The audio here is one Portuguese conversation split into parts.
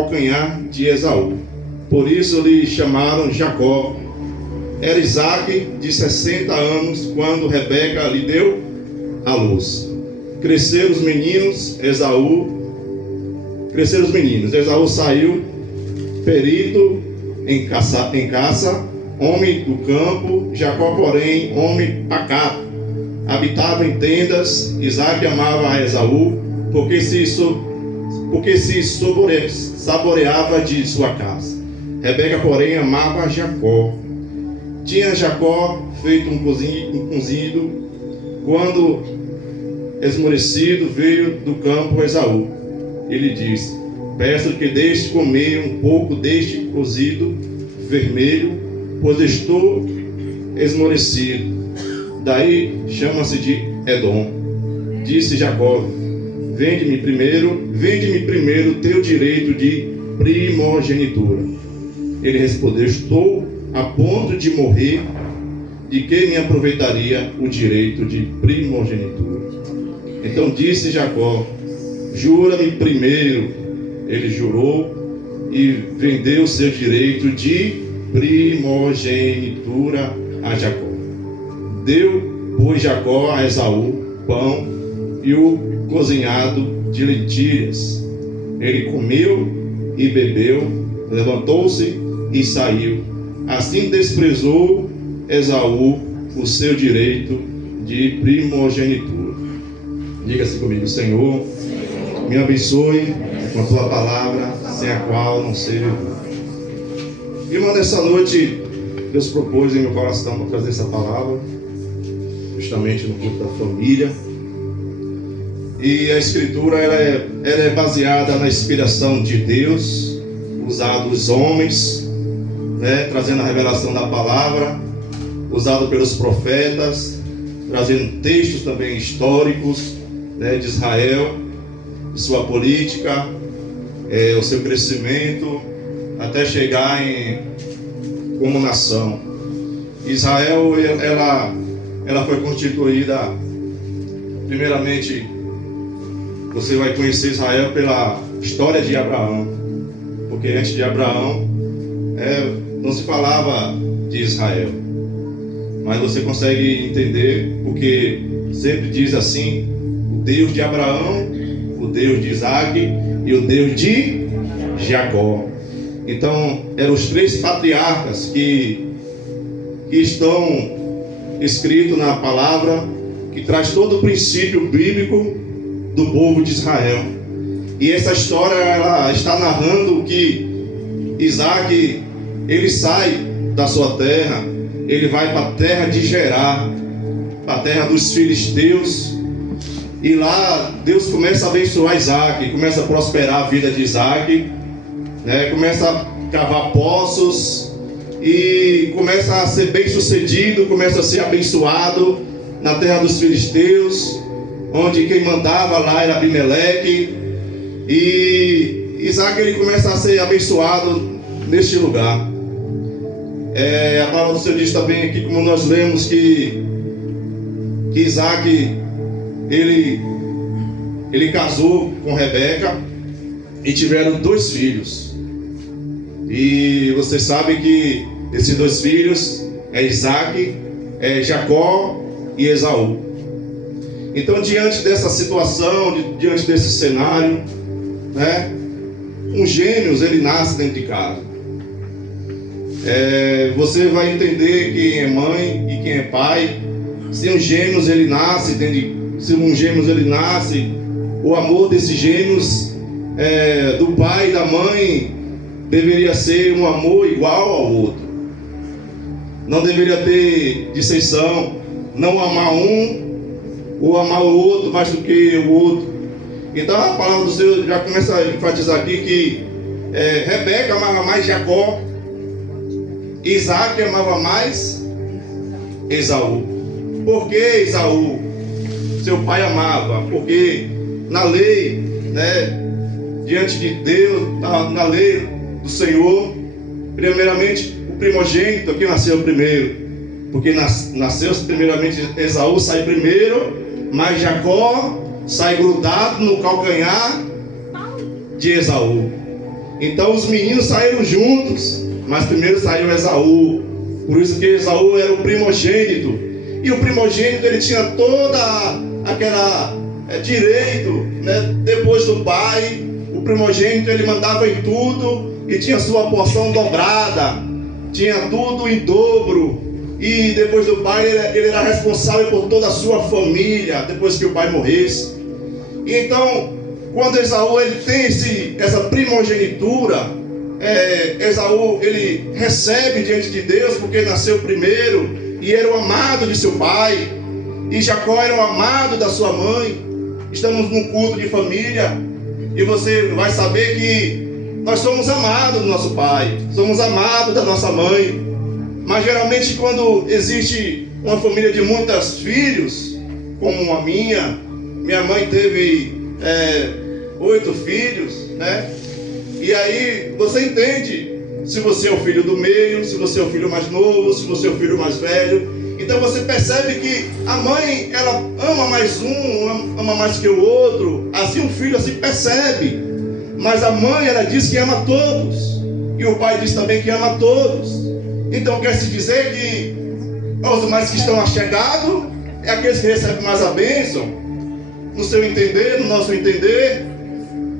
calcanhar de Esaú. Por isso lhe chamaram Jacó. Era Isaque de 60 anos quando Rebeca lhe deu à luz. Cresceram os meninos, Esaú saiu perito em caça, homem do campo. Jacó, porém, homem pacato, habitava em tendas. Isaque amava a Esaú, porque se saboreava de sua casa. Rebeca, porém, amava a Jacó. Tinha Jacó feito um cozido, quando esmorecido veio do campo Esaú. Ele disse: peço que deixe comer um pouco deste cozido vermelho, pois estou esmorecido. Daí chama-se de Edom. Disse Jacó: vende-me primeiro teu direito de primogenitura. Ele respondeu: estou a ponto de morrer, de que me aproveitaria o direito de primogenitura? Então disse Jacó: jura-me primeiro. Ele jurou e vendeu seu direito de primogenitura a Jacó. Deu, pois, Jacó a Esaú pão e o cozinhado de lentilhas. Ele comeu e bebeu, levantou-se e saiu. Assim desprezou Esaú o seu direito de primogenitura. Diga-se comigo: Senhor, me abençoe com a tua palavra, sem a qual não sei viver. Irmão, nessa noite Deus propôs em meu coração para trazer essa palavra, justamente no culto da família. E a escritura ela é baseada na inspiração de Deus, usado os homens, trazendo a revelação da palavra, usado pelos profetas, trazendo textos também históricos, de Israel, de sua política, o seu crescimento, até chegar como nação. Israel, ela foi constituída, primeiramente, você vai conhecer Israel pela história de Abraão, porque antes de Abraão não se falava de Israel, mas você consegue entender, porque sempre diz assim: o Deus de Abraão, o Deus de Isaque e o Deus de Jacó. Então eram os três patriarcas que estão escritos na palavra, que traz todo o princípio bíblico do povo de Israel. E essa história ela está narrando que Isaque, ele sai da sua terra, ele vai para a terra de Gerar, para a terra dos filisteus, e lá Deus começa a abençoar Isaque, começa a prosperar a vida de Isaque, começa a cavar poços e começa a ser bem sucedido, começa a ser abençoado na terra dos filisteus, onde quem mandava lá era Abimeleque, e Isaque ele começa a ser abençoado neste lugar. A palavra do Senhor diz também aqui, como nós lemos, que Isaque ele casou com Rebeca e tiveram 2 filhos. E você sabe que esses 2 filhos é Isaque, Jacó e Esaú. Então, diante dessa situação, diante desse cenário, um gêmeos ele nasce dentro de casa. Você vai entender quem é mãe e quem é pai. Se um gêmeos ele nasce, o amor desses gêmeos do pai e da mãe deveria ser um amor igual ao outro. Não deveria ter dissensão, não amar um ou amar o outro mais do que o outro. Então a palavra do Senhor já começa a enfatizar aqui que Rebeca amava mais Jacó, Isaque amava mais Esaú. Por que Esaú? Seu pai amava, porque na lei, diante de Deus, na lei do Senhor, primeiramente o primogênito que nasceu primeiro, porque nasceu primeiramente Esaú, sai primeiro, mas Jacó sai grudado no calcanhar de Esaú. Então os meninos saíram juntos, mas primeiro saiu Esaú. Por isso que Esaú era o primogênito. E o primogênito, ele tinha toda aquela direito, né? Depois do pai, o primogênito, ele mandava em tudo e tinha sua porção dobrada, tinha tudo em dobro. E depois do pai, ele era responsável por toda a sua família, depois que o pai morresse. E então, quando Esaú ele tem essa primogenitura, Esaú ele recebe diante de Deus, porque nasceu primeiro e era o amado de seu pai, e Jacó era o amado da sua mãe. Estamos num culto de família, e você vai saber que nós somos amados do nosso pai, somos amados da nossa mãe. Mas geralmente quando existe uma família de muitos filhos, como a minha mãe teve 8 filhos, né? E aí você entende se você é o filho do meio, se você é o filho mais novo, se você é o filho mais velho. Então você percebe que a mãe, ela ama mais um, ama mais que o outro. Assim o filho assim percebe. Mas a mãe, ela diz que ama todos, e o pai diz também que ama todos. Então quer se dizer que os mais que estão achegados é aqueles que recebem mais a bênção, no seu entender, no nosso entender.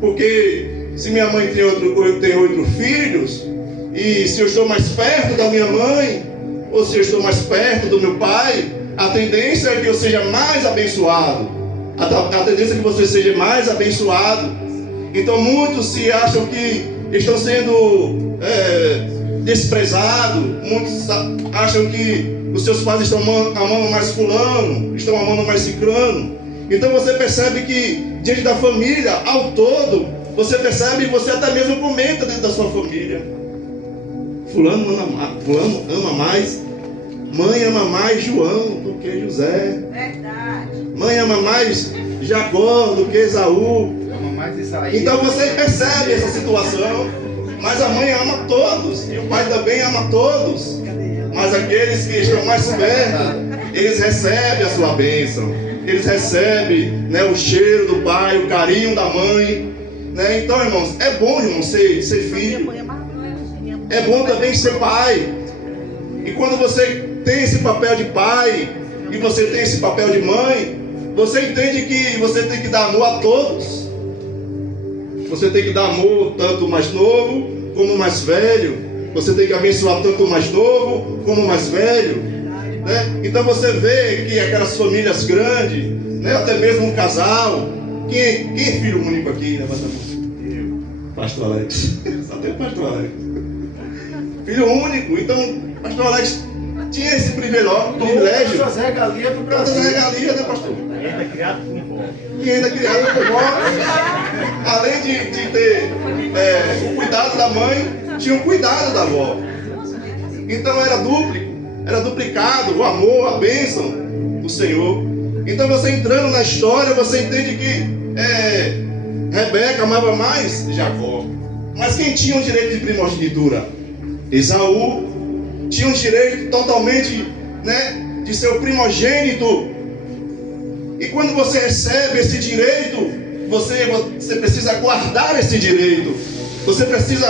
Porque se minha mãe tem 8 filhos, e se eu estou mais perto da minha mãe, ou se eu estou mais perto do meu pai, a tendência é que eu seja mais abençoado. A tendência é que você seja mais abençoado. Então muitos se acham que estão sendo desprezados. Muitos acham que os seus pais estão amando mais fulano, estão amando mais ciclano. Então você percebe que diante da família, ao todo, você percebe e você até mesmo comenta dentro da sua família. Fulano ama mais, mãe ama mais João do que José. Verdade. Mãe ama mais Jacó do que Esaú. Ama mais Isaías. Então você percebe essa situação. Mas a mãe ama todos e o pai também ama todos. Mas aqueles que estão mais perto, eles recebem a sua bênção. Eles recebem, né, o cheiro do pai, o carinho da mãe, né? Então, irmãos, é bom, irmão, ser filho. É bom também ser pai. E quando você tem esse papel de pai e você tem esse papel de mãe, você entende que você tem que dar amor a todos. Você tem que dar amor tanto o mais novo como o mais velho. Você tem que abençoar tanto o mais novo como o mais velho, né? Então você vê que aquelas famílias grandes, né? Até mesmo um casal. Quem é filho único aqui? Levanta a mão. Pastor Alex. Só tem o Pastor Alex. Filho único. Então, Pastor Alex tinha esse privilégio. Todas as regalias do Brasil. Todas as regalias, né, pastor? E ainda criado com vó. E ainda criado com vó. Além de ter o cuidado da mãe, tinha o cuidado da avó. Então era duplicado o amor, a bênção do Senhor. Então você entrando na história, você entende que Rebeca amava mais Jacó. Mas quem tinha o direito de primogenitura? Esaú tinha um direito totalmente, né, de ser o primogênito. E quando você recebe esse direito, você precisa guardar esse direito. Você precisa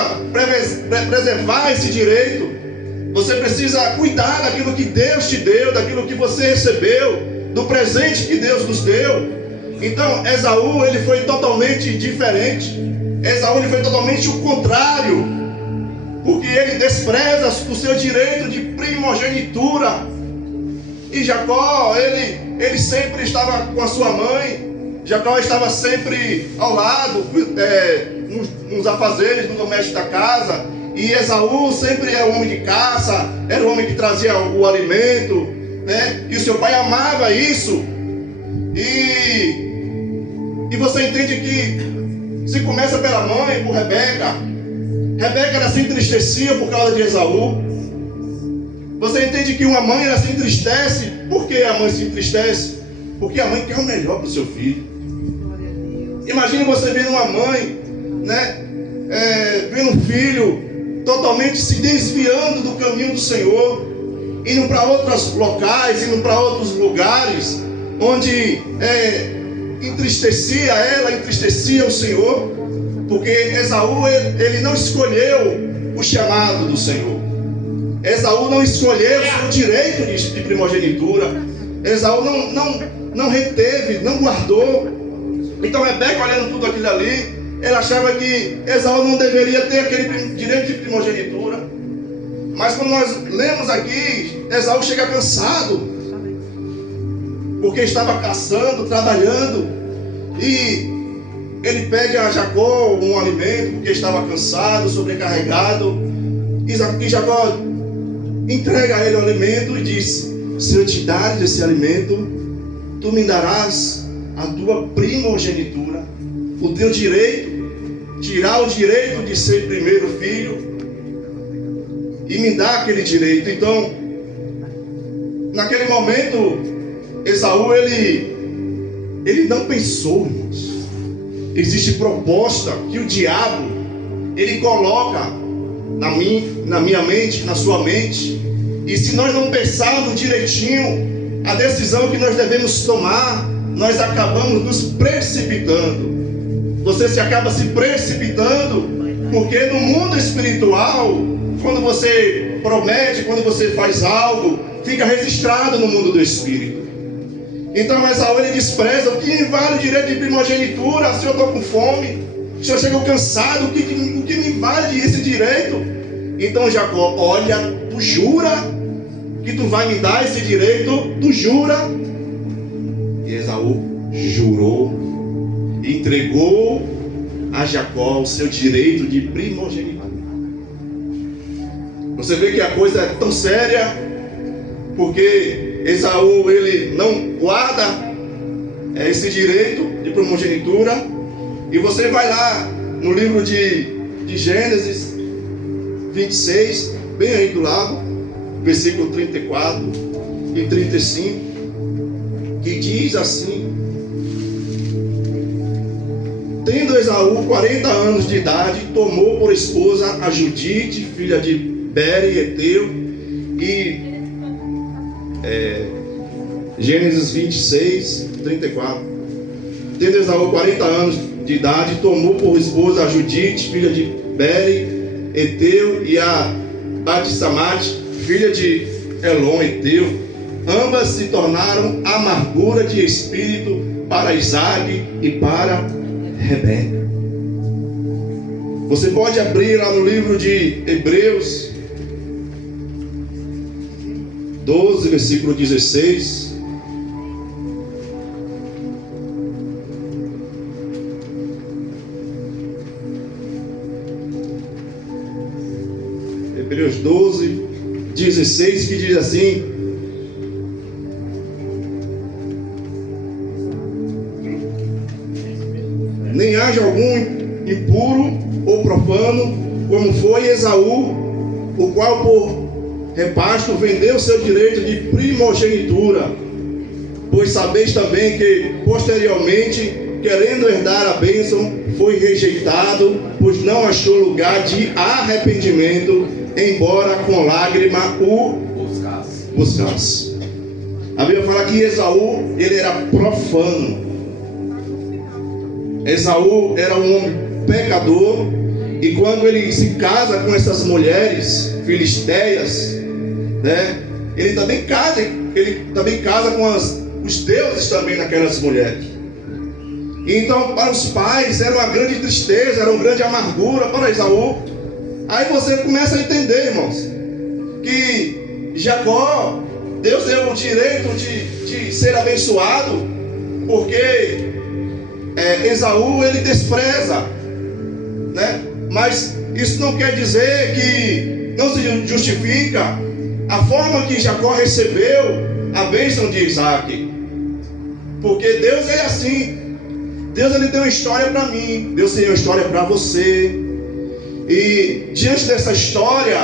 preservar esse direito. Você precisa cuidar daquilo que Deus te deu, daquilo que você recebeu, do presente que Deus nos deu. Então Esaú, ele foi totalmente diferente. Esaú, ele foi totalmente o contrário, porque ele despreza o seu direito de primogenitura. E Jacó, ele sempre estava com a sua mãe. Jacó estava sempre ao lado, nos afazeres, no doméstico da casa. E Esaú sempre era o homem de caça, era o homem que trazia o alimento, né? E o seu pai amava isso. E você entende que se começa pela mãe, por Rebeca. Rebeca ela se entristecia por causa de Esaú. Você entende que uma mãe ela se entristece. Por que a mãe se entristece? Porque a mãe quer o melhor para o seu filho. Imagine você vendo uma mãe, né, vendo um filho totalmente se desviando do caminho do Senhor, indo para outros locais, indo para outros lugares, onde entristecia ela, entristecia o Senhor. Porque Esaú, ele não escolheu o chamado do Senhor. Esaú não escolheu o direito de primogenitura. Esaú não reteve, não guardou. Então Rebeca, olhando tudo aquilo ali, ela achava que Esaú não deveria ter aquele direito de primogenitura. Mas quando nós lemos aqui, Esaú chega cansado, porque estava caçando, trabalhando, e ele pede a Jacó um alimento, porque estava cansado, sobrecarregado, e Jacó entrega a ele o alimento e diz: se eu te dar esse alimento, tu me darás a tua primogenitura, o teu direito, tirar o direito de ser primeiro filho, e me dá aquele direito. Então, naquele momento, Esaú, ele não pensou, irmãos. Existe proposta que o diabo, ele coloca na minha mente, na sua mente, e se nós não pensarmos direitinho a decisão que nós devemos tomar, nós acabamos nos precipitando. Você se acaba se precipitando, porque no mundo espiritual, quando você promete, quando você faz algo, fica registrado no mundo do espírito. Então Esaú, ele despreza: o que me vale o direito de primogenitura se eu estou com fome, se eu chego cansado, o que me vale esse direito? Então Jacó: olha, tu jura que tu vai me dar esse direito? Tu jura? E Esaú jurou, entregou a Jacó o seu direito de primogenitura. Você vê que a coisa é tão séria, porque Esaú, ele não guarda esse direito de primogenitura. E você vai lá no livro de Gênesis 26, bem aí do lado, versículo 34 e 35, que diz assim: tendo Esaú 40 anos de idade, tomou por esposa a Judite, filha de Bere, Eteu, e Gênesis 26, 34. Tendo Esaú 40 anos de idade, tomou por esposa a Judite, filha de Bere, Eteu, e a Batsamate, filha de Elon, Eteu. Ambas se tornaram amargura de espírito para Isaque e para Rebeca. Você pode abrir lá no livro de Hebreus 12, versículo 16. Hebreus 12, 16, que diz assim: nem haja algum impuro ou profano, como foi Esaú, o qual por repasto vendeu seu direito de primogenitura. Pois sabeis também que posteriormente, querendo herdar a bênção, foi rejeitado, pois não achou lugar de arrependimento, embora com lágrima o buscasse. A Bíblia fala que Esaú, ele era profano. Esaú era um homem pecador, e quando ele se casa com essas mulheres filisteias, né, ele também casa com os deuses também naquelas mulheres. Então, para os pais era uma grande tristeza, era uma grande amargura para Esaú. Aí você começa a entender, irmãos, que Jacó, Deus deu o direito de ser abençoado, porque Esaú, ele despreza, né? Mas isso não quer dizer que não se justifica a forma que Jacó recebeu a bênção de Isaque, porque Deus é assim. Deus, ele tem uma história para mim, Deus tem uma história para você, e diante dessa história,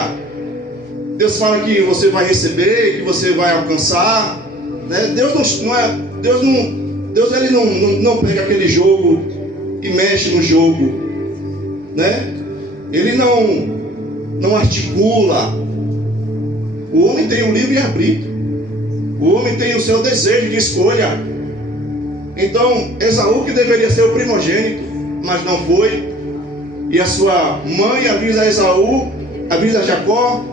Deus fala que você vai receber, que você vai alcançar, né? Deus ele não pega aquele jogo e mexe no jogo, né? Ele não articula. O homem tem um livre-arbítrio, o homem tem o seu desejo de escolha. Então Esaú, que deveria ser o primogênito, mas não foi, E a sua mãe avisa a Esaú, avisa a Jacó,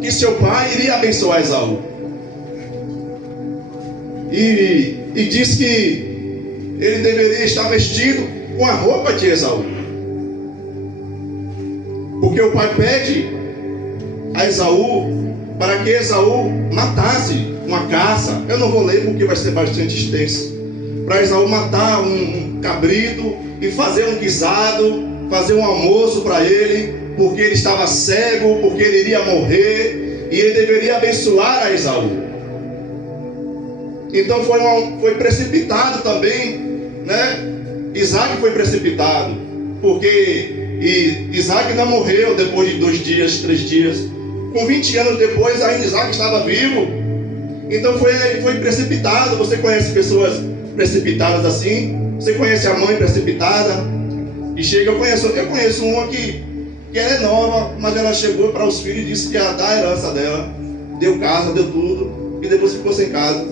que seu pai iria abençoar Esaú. E diz que ele deveria estar vestido com a roupa de Esaú. Porque o pai pede a Esaú para que Esaú matasse uma caça. Eu não vou ler porque vai ser bastante extenso. Para Esaú matar um cabrito e fazer um guisado, fazer um almoço para ele, porque ele estava cego, porque ele iria morrer, e ele deveria abençoar a Esaú. Então foi precipitado também, né? Isaac foi precipitado, porque Isaac não morreu depois de 2 dias, 3 dias. Com 20 anos depois, ainda Isaac estava vivo. Então foi precipitado. Você conhece pessoas precipitadas assim? Você conhece a mãe precipitada? E chega, eu conheço uma que ela é nova, mas ela chegou para os filhos e disse que ia dar a herança dela. Deu casa, deu tudo, e depois ficou sem casa.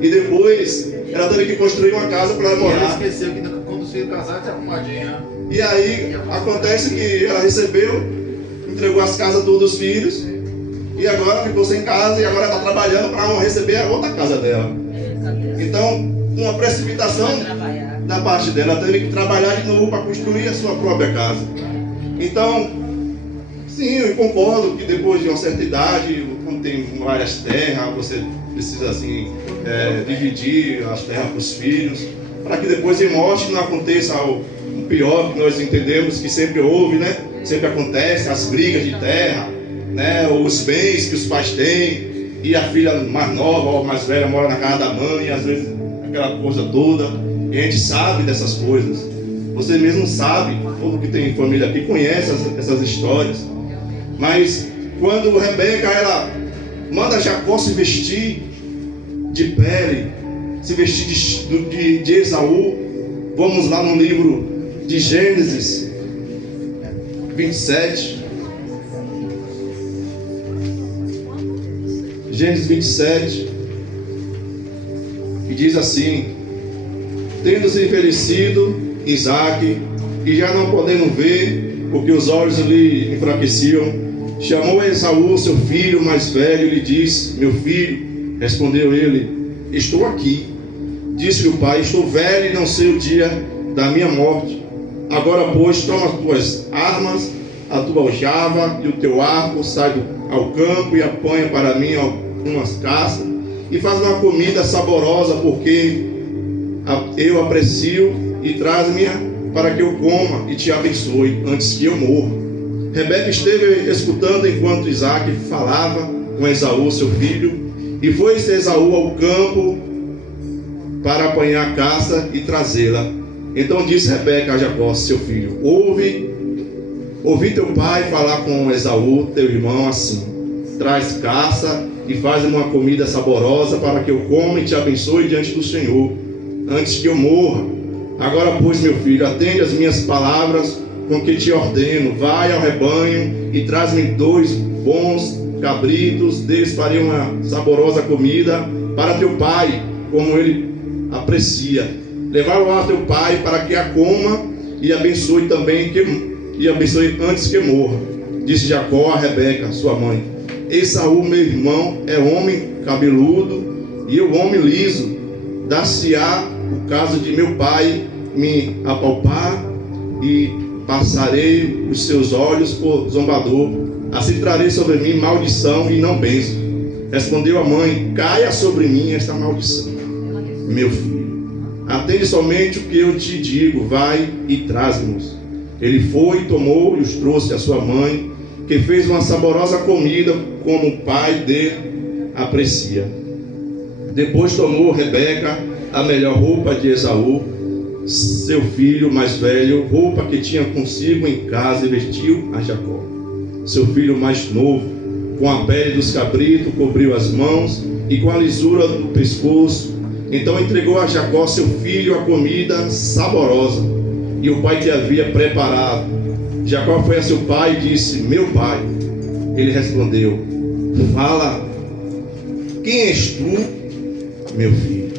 E depois ela teve que construir uma casa para ela morar. E ela esqueceu que quando os filhos casaram, tinha arrumadinha. E aí acontece que ela recebeu, entregou as casas todos dos filhos, e agora ficou sem casa, e agora está trabalhando para receber a outra casa dela. Então, uma precipitação da parte dela, ela teve que trabalhar de novo para construir a sua própria casa. Então, sim, eu concordo que depois de uma certa idade, quando tem várias terras, você precisa assim dividir as terras para os filhos, para que depois em morte não aconteça o pior que nós entendemos que sempre houve, né? Sempre acontece, as brigas de terra, né? Os bens que os pais têm, e a filha mais nova ou mais velha mora na casa da mãe, e às vezes aquela coisa toda, e a gente sabe dessas coisas. Você mesmo sabe, todo que tem família aqui conhece essas histórias. Mas quando Rebeca, ela manda Jacó se vestir de pele, se vestir de Esaú, vamos lá no livro de Gênesis 27. Gênesis 27, que diz assim: tendo-se envelhecido Isaque, e já não podendo ver, porque os olhos lhe enfraqueciam, chamou Esaú, seu filho mais velho, e lhe disse: meu filho. Respondeu ele: estou aqui. Disse-lhe o pai: estou velho e não sei o dia da minha morte. Agora, pois, toma as tuas armas, a tua aljava e o teu arco, sai ao campo e apanha para mim algumas caças, e faz uma comida saborosa, porque eu aprecio, e traz-me para que eu coma e te abençoe antes que eu morra. Rebeca esteve escutando enquanto Isaque falava com Esaú, seu filho, e foi-se Esaú ao campo para apanhar a caça e trazê-la. Então disse Rebeca a Jacó, seu filho: ouvi teu pai falar com Esaú, teu irmão, assim: traz caça e faz uma comida saborosa para que eu coma e te abençoe diante do Senhor, antes que eu morra. Agora, pois, meu filho, atende as minhas palavras com que te ordeno. Vai ao rebanho e traz-me 2 bons cabritos, deles farei uma saborosa comida para teu pai, como ele aprecia. Levar-o a teu pai para que a coma e abençoe também, e abençoe antes que morra. Disse Jacó a Rebeca, sua mãe: Esaú, meu irmão, é homem cabeludo e eu homem liso. Dar-se-á o caso de meu pai me apalpar, e passarei os seus olhos por zombador. Assim trarei sobre mim maldição e não bênção. Respondeu a mãe: caia sobre mim esta maldição. Meu filho, atende somente o que eu te digo, vai e traz-nos. Ele foi, tomou e os trouxe à sua mãe, que fez uma saborosa comida, como o pai dele aprecia. Depois tomou Rebeca a melhor roupa de Esaú, seu filho mais velho, roupa que tinha consigo em casa, e vestiu a Jacó, seu filho mais novo. Com a pele dos cabritos cobriu as mãos, e com a lisura do pescoço. Então entregou a Jacó, seu filho, a comida saborosa, e o pai que havia preparado. Jacó foi a seu pai e disse: meu pai. Ele respondeu: fala, quem és tu, meu filho?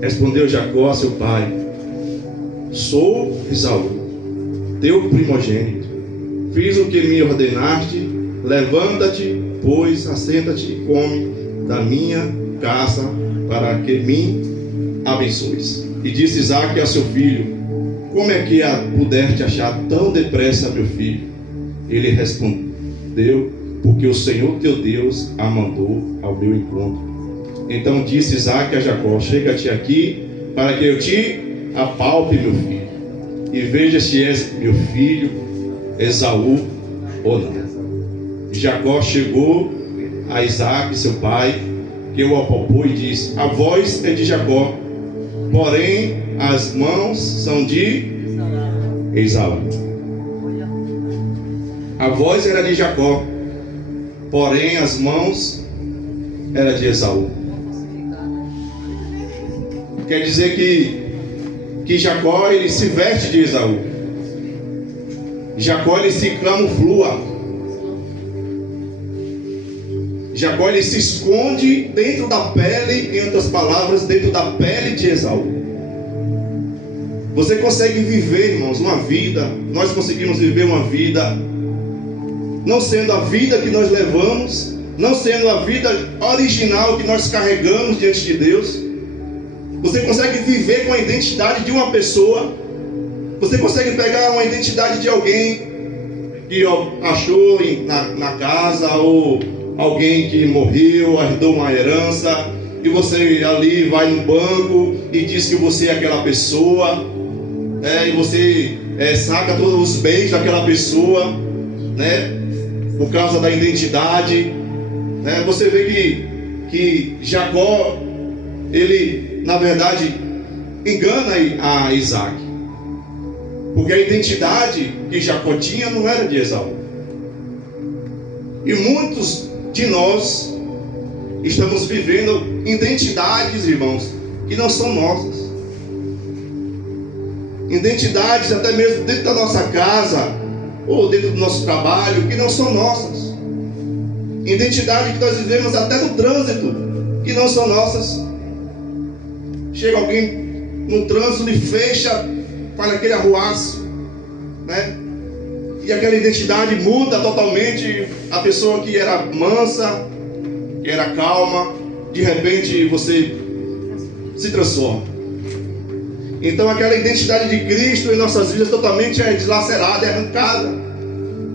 Respondeu Jacó a seu pai: sou Esaú, teu primogênito. Fiz o que me ordenaste, levanta-te, pois, assenta-te e come da minha casa, para que me abençoes. E disse Isaque a seu filho: como é que pudeste achar tão depressa, meu filho? Ele respondeu: porque o Senhor teu Deus a mandou ao meu encontro. Então disse Isaque a Jacó: chega-te aqui, para que eu te apalpe, meu filho, e veja se és meu filho Esaú ou não. Jacó chegou a Isaque, seu pai, que o apalpou e disse: a voz é de Jacó, porém as mãos são de Esaú. A voz era de Jacó, porém as mãos eram de Esaú. Quer dizer que Jacó, ele se veste de Esaú. Jacó, ele se camuflua. Jacó, ele se esconde dentro da pele, em outras palavras, dentro da pele de Esaú. Você consegue viver, irmãos, uma vida, nós conseguimos viver uma vida, não sendo a vida que nós levamos, não sendo a vida original que nós carregamos diante de Deus. Você consegue viver com a identidade de uma pessoa. Você consegue pegar uma identidade de alguém que achou na casa, ou alguém que morreu, herdou uma herança, e você ali vai no banco e diz que você é aquela pessoa, e você saca todos os bens daquela pessoa, por causa da identidade. Você vê que Jacó, ele na verdade engana a Isaque, porque a identidade que Jacó tinha não era de Esaú. E muitos de nós estamos vivendo identidades, irmãos, que não são nossas. Identidades até mesmo dentro da nossa casa, ou dentro do nosso trabalho, que não são nossas. Identidade que nós vivemos até no trânsito, que não são nossas. Chega alguém no trânsito e fecha, faz aquele arruaço, e aquela identidade muda totalmente. A pessoa que era mansa, que era calma, de repente você se transforma. Então aquela identidade de Cristo em nossas vidas totalmente é deslacerada, é arrancada.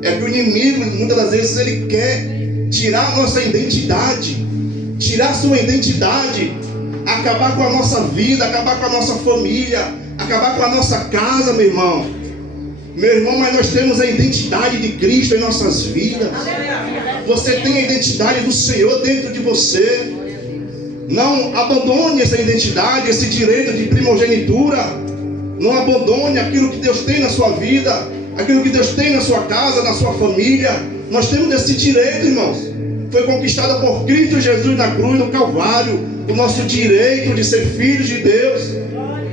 É que o inimigo, muitas das vezes, ele quer tirar a nossa identidade, tirar a sua identidade, acabar com a nossa vida, acabar com a nossa família, acabar com a nossa casa, meu irmão. Meu irmão, mas nós temos a identidade de Cristo em nossas vidas. Você tem a identidade do Senhor dentro de você. Não abandone essa identidade, esse direito de primogenitura. Não abandone aquilo que Deus tem na sua vida, aquilo que Deus tem na sua casa, na sua família. Nós temos esse direito, irmãos. Foi conquistado por Cristo Jesus na cruz, no Calvário, o nosso direito de ser filhos de Deus.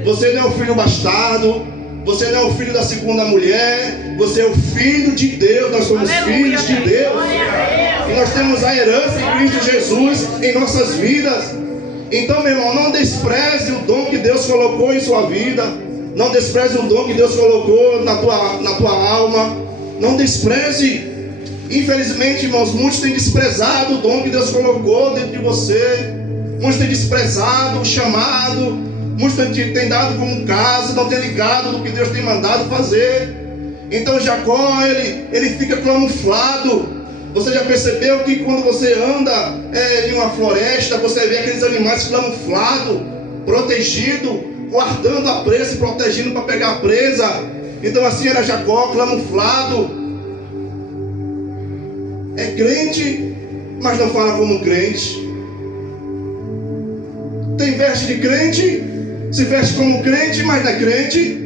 Você não é o filho bastardo, você não é o filho da segunda mulher, você é o filho de Deus. Nós somos filhos de Deus, e nós temos a herança em Cristo Jesus em nossas vidas. Então, meu irmão, não despreze o dom que Deus colocou em sua vida, não despreze o dom que Deus colocou na tua alma, não despreze. Infelizmente, irmãos, muitos têm desprezado o dom que Deus colocou dentro de você. Muitos têm desprezado o chamado. Muitos têm dado como caso, não têm ligado no que Deus tem mandado fazer. Então Jacó, ele fica camuflado. Você já percebeu que quando você anda em uma floresta, você vê aqueles animais camuflados, protegidos, guardando a presa e protegendo para pegar a presa. Então assim era Jacó, camuflado. É crente, mas não fala como crente. Tem veste de crente, se veste como crente, mas não é crente.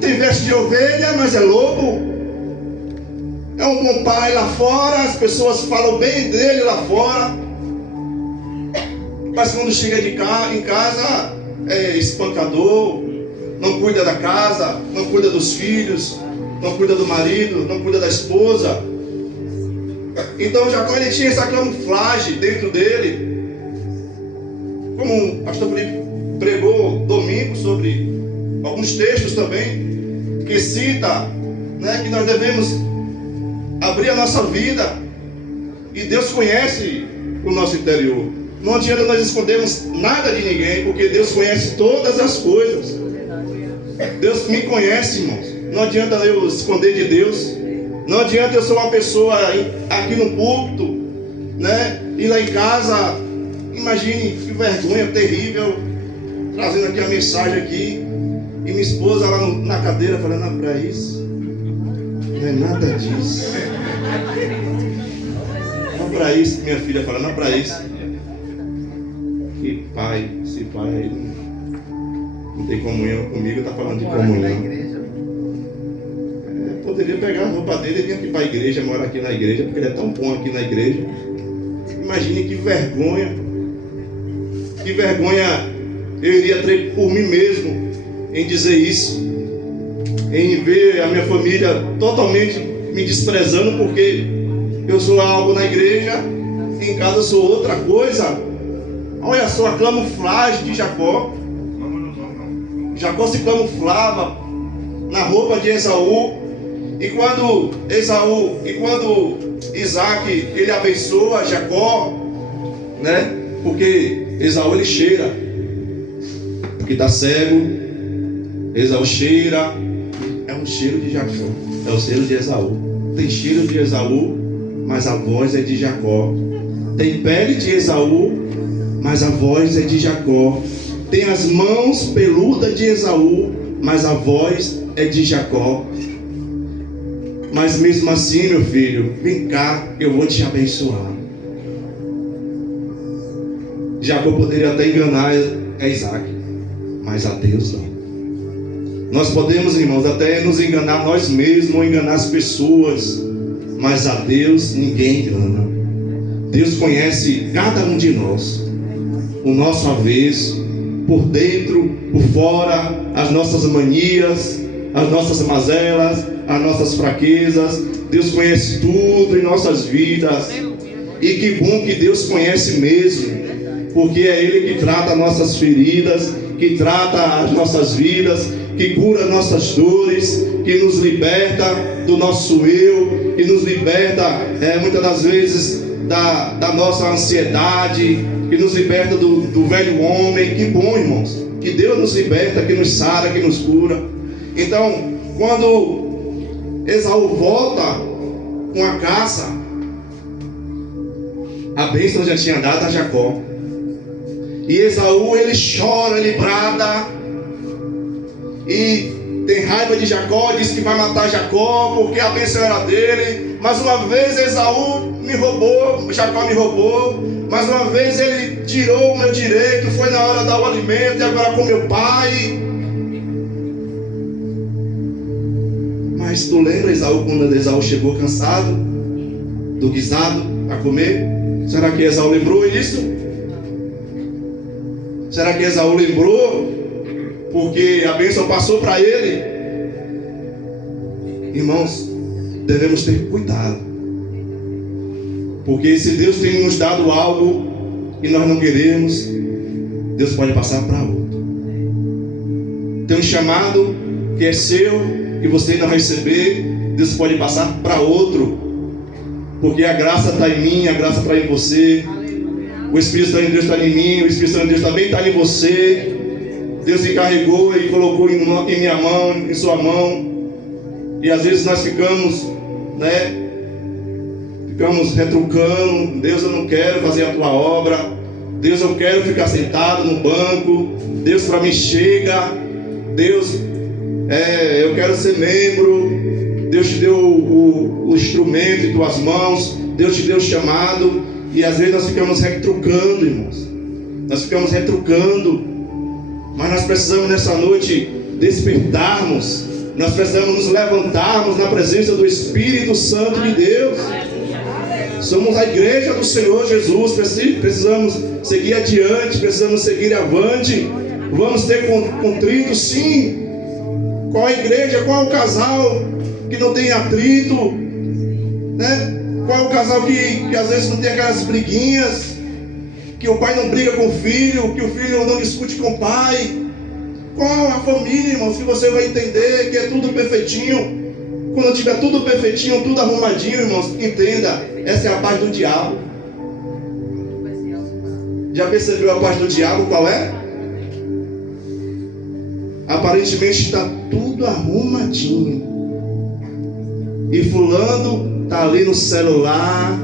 Tem veste de ovelha, mas é lobo. É um bom pai lá fora, as pessoas falam bem dele lá fora, mas quando chega em casa é espancador, não cuida da casa, não cuida dos filhos, não cuida do marido, não cuida da esposa. Então Jacó, ele tinha essa camuflagem dentro dele. Como o pastor Felipe pregou domingo sobre alguns textos também, que cita, né, que nós devemos abrir a nossa vida, e Deus conhece o nosso interior. Não adianta nós escondermos nada de ninguém, porque Deus conhece todas as coisas. Deus me conhece, irmãos. Não adianta eu esconder de Deus. Não adianta eu ser uma pessoa aqui no púlpito, né, e lá em casa, imagine que vergonha terrível, trazendo aqui a mensagem aqui, e minha esposa lá na cadeira falando: não é pra isso, não é nada disso, não é pra isso. Minha filha falando: não é pra isso. Que pai, esse pai aí não tem comunhão comigo, tá falando de comunhão. Poderia pegar a roupa dele e vir aqui para a igreja, morar aqui na igreja, porque ele é tão bom aqui na igreja. Imagine que vergonha eu iria ter por mim mesmo em dizer isso, em ver a minha família totalmente me desprezando porque eu sou algo na igreja, em casa eu sou outra coisa. Olha só a camuflagem de Jacó. Jacó se camuflava na roupa de Esaú. E quando Isaac, ele abençoa Jacó, né? Porque Esaú, ele cheira, porque está cego. Esaú cheira, é um cheiro de Jacó, é o cheiro de Esaú. Tem cheiro de Esaú, mas a voz é de Jacó. Tem pele de Esaú, mas a voz é de Jacó. Tem as mãos peludas de Esaú, mas a voz é de Jacó. Mas mesmo assim, meu filho, vem cá, eu vou te abençoar. Jacó poderia até enganar a Isaac, mas a Deus não. Nós podemos, irmãos, até nos enganar nós mesmos, ou enganar as pessoas, mas a Deus ninguém engana. Deus conhece cada um de nós, o nosso avesso, por dentro, por fora, as nossas manias, as nossas mazelas, as nossas fraquezas. Deus conhece tudo em nossas vidas. E que bom que Deus conhece mesmo, porque é Ele que trata nossas feridas, que trata as nossas vidas, que cura nossas dores, que nos liberta do nosso eu, que nos liberta muitas das vezes da nossa ansiedade, que nos liberta do velho homem. Que bom, irmãos, que Deus nos liberta, que nos sara, que nos cura. Então, quando Esaú volta com a caça, a bênção já tinha dado a Jacó. E Esaú, ele chora, ele brada, e tem raiva de Jacó, diz que vai matar Jacó, porque a bênção era dele. Mais uma vez Esaú me roubou, Jacó me roubou. Mais uma vez ele tirou o meu direito, foi na hora de dar o alimento, e agora com meu pai. Mas tu lembra, Esaú, quando Esaú chegou cansado do guisado a comer? Será que Esaú lembrou disso? Será que Esaú lembrou porque a bênção passou para ele? Irmãos, devemos ter cuidado, porque se Deus tem nos dado algo e nós não queremos, Deus pode passar para outro. Tem um chamado que é seu, que você não receber, Deus pode passar para outro, porque a graça está em mim, a graça está em você, o Espírito Santo de Deus está em mim, o Espírito Santo de Deus também está em você. Deus encarregou e colocou em minha mão, em sua mão, e às vezes nós ficamos retrucando: Deus, eu não quero fazer a tua obra, Deus, eu quero ficar sentado no banco, Deus, para mim chega, Deus, eu quero ser membro. Deus te deu o instrumento em tuas mãos, Deus te deu o chamado, e às vezes nós ficamos retrucando, irmãos, nós ficamos retrucando. Mas nós precisamos nessa noite despertarmos, nós precisamos nos levantarmos na presença do Espírito Santo de Deus. Somos a igreja do Senhor Jesus, precisamos seguir adiante, precisamos seguir avante. Vamos ter contrito, sim. Qual a igreja, qual o casal que não tem atrito, né? Qual o casal que às vezes não tem aquelas briguinhas, que o pai não briga com o filho, que o filho não discute com o pai? Qual a família, irmãos, que você vai entender que é tudo perfeitinho? Quando tiver tudo perfeitinho, tudo arrumadinho, irmãos, entenda, essa é a paz do diabo. Já percebeu a paz do diabo qual é? Aparentemente está tudo arrumadinho. E fulano está ali no celular.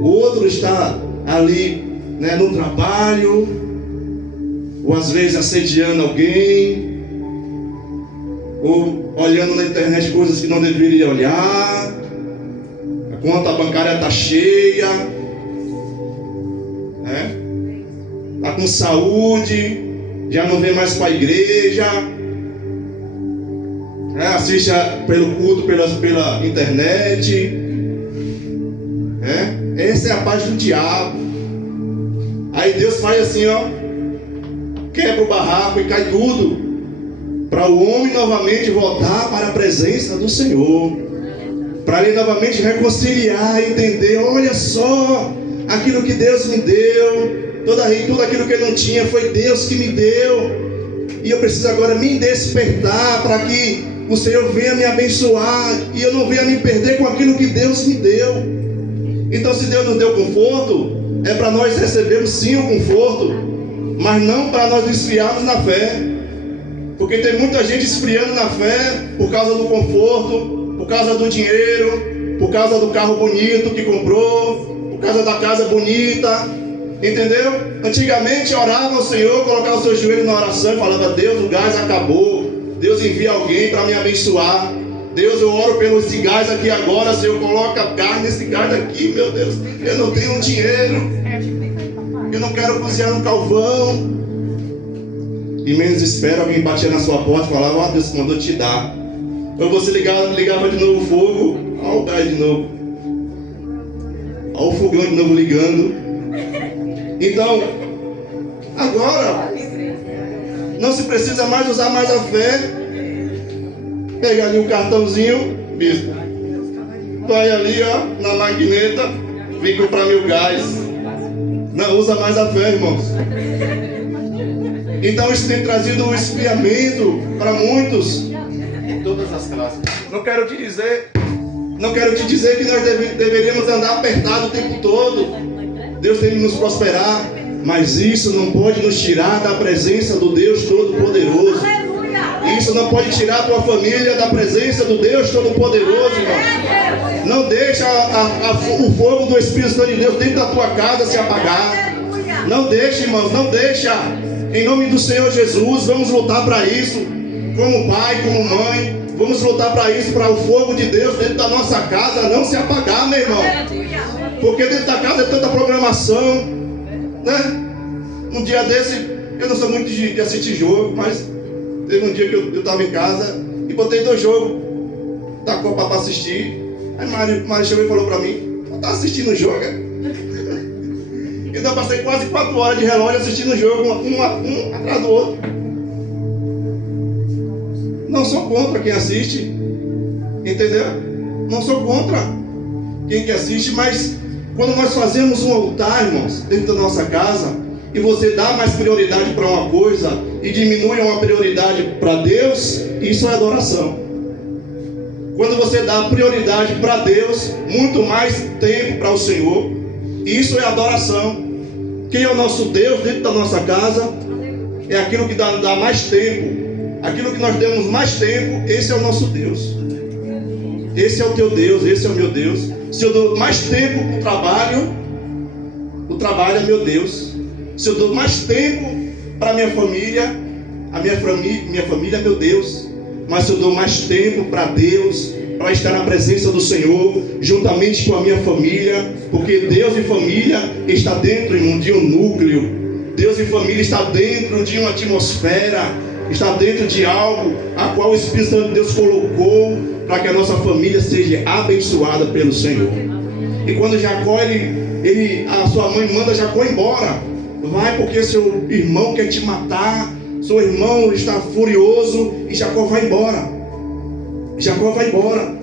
O outro está ali, né, no trabalho. Ou às vezes assediando alguém. Ou olhando na internet coisas que não deveria olhar. A conta bancária está cheia. Está com saúde. Já não vem mais para a igreja. Assiste pelo culto, pela internet. Essa é a paz do diabo. Aí Deus faz assim, ó, quebra o barraco e cai tudo, para o homem novamente voltar para a presença do Senhor, para ele novamente reconciliar, entender, olha só, aquilo que Deus me deu, tudo aquilo que eu não tinha, foi Deus que me deu, e eu preciso agora me despertar, para que o Senhor venha me abençoar, e eu não venha me perder com aquilo que Deus me deu. Então, se Deus nos deu conforto, é para nós recebermos sim o conforto, mas não para nós esfriarmos na fé. Porque tem muita gente esfriando na fé por causa do conforto, por causa do dinheiro, por causa do carro bonito que comprou, por causa da casa bonita, entendeu? Antigamente orava ao Senhor, colocava o seu joelho na oração e falava: Deus, o gás acabou, Deus envia alguém para me abençoar. Deus, eu oro pelo esse gás aqui agora, Senhor, coloca gás nesse gás aqui, meu Deus, eu não tenho dinheiro, eu não quero cozinhar no carvão. E menos espera, alguém batia na sua porta e falava: ó, Deus mandou te dar. Então você ligava de novo o fogo, ó o gás de novo, ó o fogão de novo ligando. Então, agora, não se precisa mais usar mais a fé. Pega ali um cartãozinho, bispo, vai ali, ó, na maquineta, vem comprar meu gás. Não usa mais a fé, irmãos. Então isso tem trazido um esfriamento para muitos. Em todas as classes. Não quero te dizer que nós deveríamos andar apertado o tempo todo. Deus tem que nos prosperar, mas isso não pode nos tirar da presença do Deus Todo-Poderoso. Isso não pode tirar a tua família da presença do Deus Todo-Poderoso, irmão. Não deixa o fogo do Espírito Santo de Deus dentro da tua casa se apagar. Não deixa, irmãos, não deixa. Em nome do Senhor Jesus, vamos lutar para isso. Como pai, como mãe, vamos lutar para isso, para o fogo de Deus dentro da nossa casa não se apagar, meu irmão. Porque dentro da casa é tanta programação, né? Um dia desse, eu não sou muito de assistir jogo, mas teve um dia que eu estava em casa e botei 2 jogos da Copa para assistir. Aí Mário chegou e falou para mim: tu tá assistindo o jogo? Então eu passei quase 4 horas de relógio assistindo o jogo, um atrás do outro. Não sou contra quem assiste, entendeu? Não sou contra quem que assiste, mas quando nós fazemos um altar, irmãos, dentro da nossa casa, e você dá mais prioridade para uma coisa e diminui uma prioridade para Deus, isso é adoração. Quando você dá prioridade para Deus, muito mais tempo para o Senhor, isso é adoração. Quem é o nosso Deus dentro da nossa casa? É aquilo que dá mais tempo. Aquilo que nós demos mais tempo, esse é o nosso Deus. Esse é o teu Deus, esse é o meu Deus. Se eu dou mais tempo para o trabalho é meu Deus. Se eu dou mais tempo para minha família, minha família é meu Deus. Mas se eu dou mais tempo para Deus, para estar na presença do Senhor, juntamente com a minha família, porque Deus e família está dentro de um núcleo. Deus e família está dentro de uma atmosfera, está dentro de algo a qual o Espírito Santo de Deus colocou para que a nossa família seja abençoada pelo Senhor. E quando Jacó, a sua mãe manda Jacó embora, vai porque seu irmão quer te matar, seu irmão está furioso, e Jacó vai embora. Jacó vai embora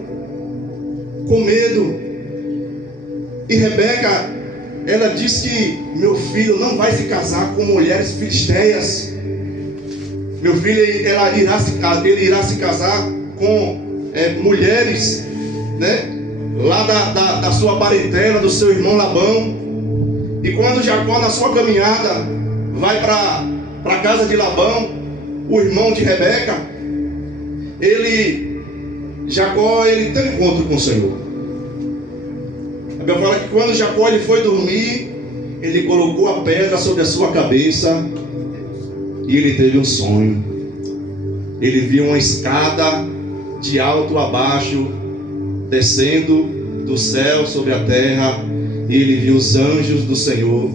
com medo. E Rebeca ela diz que meu filho não vai se casar com mulheres filisteias. Meu filho ele irá se casar com mulheres, né, lá da sua parentela, do seu irmão Labão. E quando Jacó, na sua caminhada, vai para a casa de Labão, o irmão de Rebeca, Jacó tem um encontro com o Senhor. A Bíblia fala que quando Jacó ele foi dormir, ele colocou a pedra sobre a sua cabeça e ele teve um sonho. Ele viu uma escada de alto a baixo descendo do céu sobre a terra, e ele viu os anjos do Senhor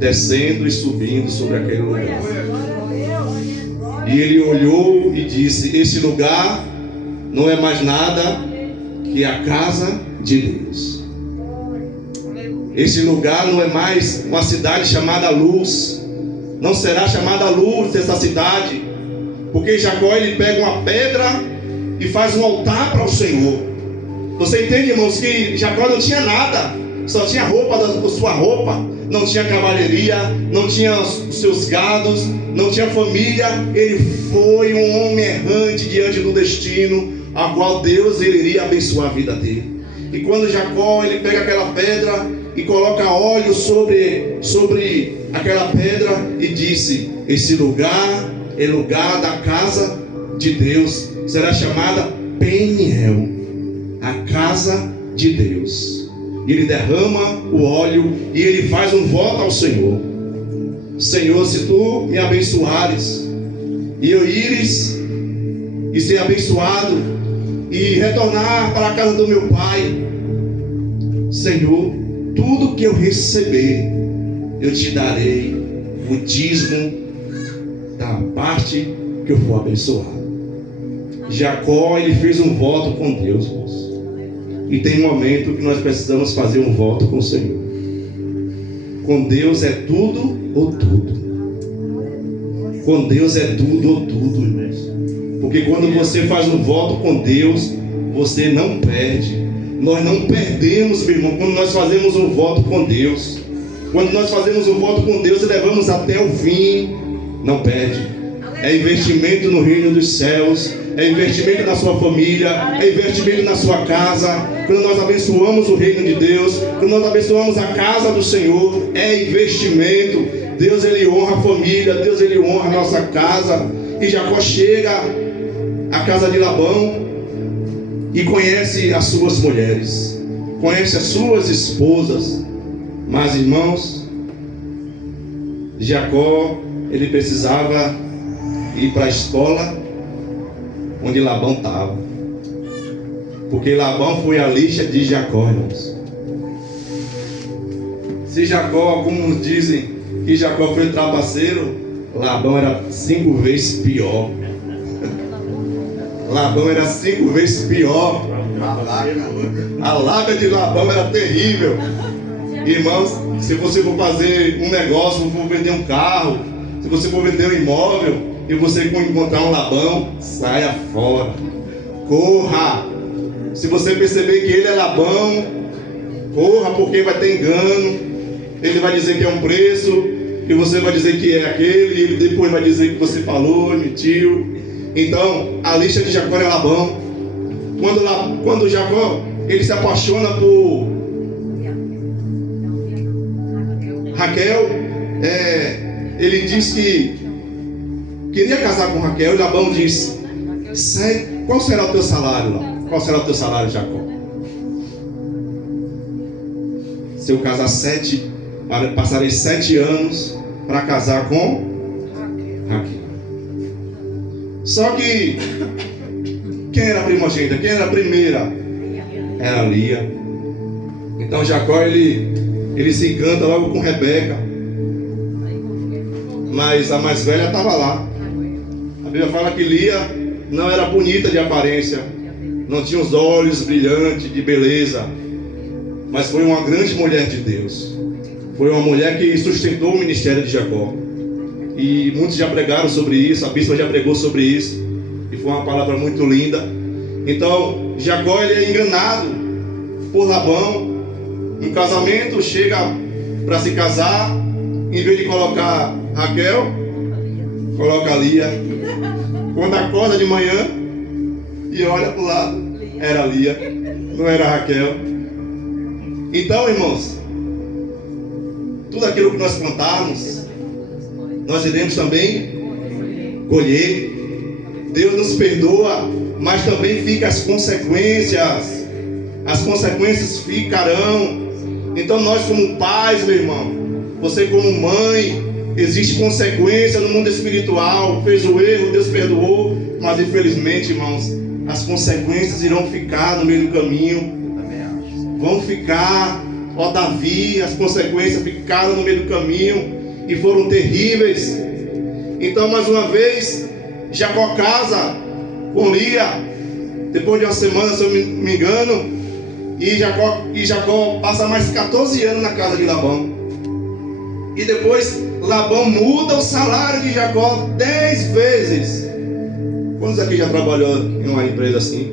descendo e subindo sobre aquele lugar. E ele olhou e disse: esse lugar não é mais nada que a casa de Deus. Esse lugar não é mais uma cidade chamada Luz. Não será chamada Luz essa cidade, porque Jacó ele pega uma pedra e faz um altar para o Senhor. Você entende, irmãos, que Jacó não tinha nada, só tinha sua roupa, não tinha cavalaria, não tinha os seus gados, não tinha família. Ele foi um homem errante diante do destino, a qual Deus ele iria abençoar a vida dele. E quando Jacó ele pega aquela pedra e coloca óleo sobre aquela pedra e disse: esse lugar é lugar da casa de Deus, será chamada Peniel, a casa de Deus. E ele derrama o óleo e ele faz um voto ao Senhor: Senhor, se tu me abençoares e eu ires e ser abençoado e retornar para a casa do meu pai, Senhor, tudo que eu receber eu te darei o dízimo da parte que eu for abençoado. Jacó ele fez um voto com Deus, irmãos. E tem um momento que nós precisamos fazer um voto com o Senhor. Com Deus é tudo ou tudo. Com Deus é tudo ou tudo, irmãos. Porque quando você faz um voto com Deus, você não perde. Nós não perdemos, meu irmão, quando nós fazemos um voto com Deus. Quando nós fazemos um voto com Deus e levamos até o fim, não perde. É investimento no reino dos céus, é investimento na sua família, é investimento na sua casa. Quando nós abençoamos o reino de Deus, quando nós abençoamos a casa do Senhor, é investimento. Deus ele honra a família, Deus ele honra a nossa casa. E Jacó chega à casa de Labão e conhece as suas mulheres, conhece as suas esposas. Mas, irmãos, Jacó ele precisava ir para a escola onde Labão estava, porque Labão foi a lixa de Jacó, irmãos. Se Jacó, alguns dizem que Jacó foi trapaceiro, Labão era 5 vezes pior. Labão era 5 vezes pior. A lábia de Labão era terrível. Irmãos, se você for fazer um negócio, for vender um carro, se você for vender um imóvel e você encontrar um Labão, saia fora, corra. Se você perceber que ele é Labão, corra, porque vai ter engano. Ele vai dizer que é um preço e você vai dizer que é aquele, e ele depois vai dizer que você falou, mentiu. Então a lixa de Jacó é Labão. Quando Jacó ele se apaixona por Raquel, ele diz que queria casar com Raquel, e Labão diz: qual será o teu salário, Labão? Qual será o teu salário, Jacó? Se eu casar 7, passarei 7 anos para casar com Raquel. Só que quem era a primogênita? Quem era a primeira? Era Lia. Então Jacó ele se encanta logo com Rebeca, mas a mais velha estava lá. A Bíblia fala que Lia não era bonita de aparência, não tinha os olhos brilhantes de beleza, mas foi uma grande mulher de Deus. Foi uma mulher que sustentou o ministério de Jacó. E muitos já pregaram sobre isso, a bispa já pregou sobre isso, e foi uma palavra muito linda. Então Jacó ele é enganado por Labão. No casamento chega para se casar, em vez de colocar Raquel, coloca Lia. Quando acorda de manhã e olha para o lado, era Lia, não era Raquel. Então, irmãos, tudo aquilo que nós plantarmos, nós iremos também colher. Deus nos perdoa, mas também fica as consequências. As consequências ficarão. Então nós como pais, meu irmão, você como mãe, existe consequência no mundo espiritual. Fez o erro, Deus perdoou, mas infelizmente, irmãos, as consequências irão ficar no meio do caminho. Vão ficar. Ó Davi, as consequências ficaram no meio do caminho e foram terríveis. Então mais uma vez Jacó casa com Lia, depois de uma semana, se eu me engano, e Jacó passa mais 14 anos na casa de Labão. E depois Labão muda o salário de Jacó 10 vezes. Quantos aqui já trabalhou em uma empresa assim?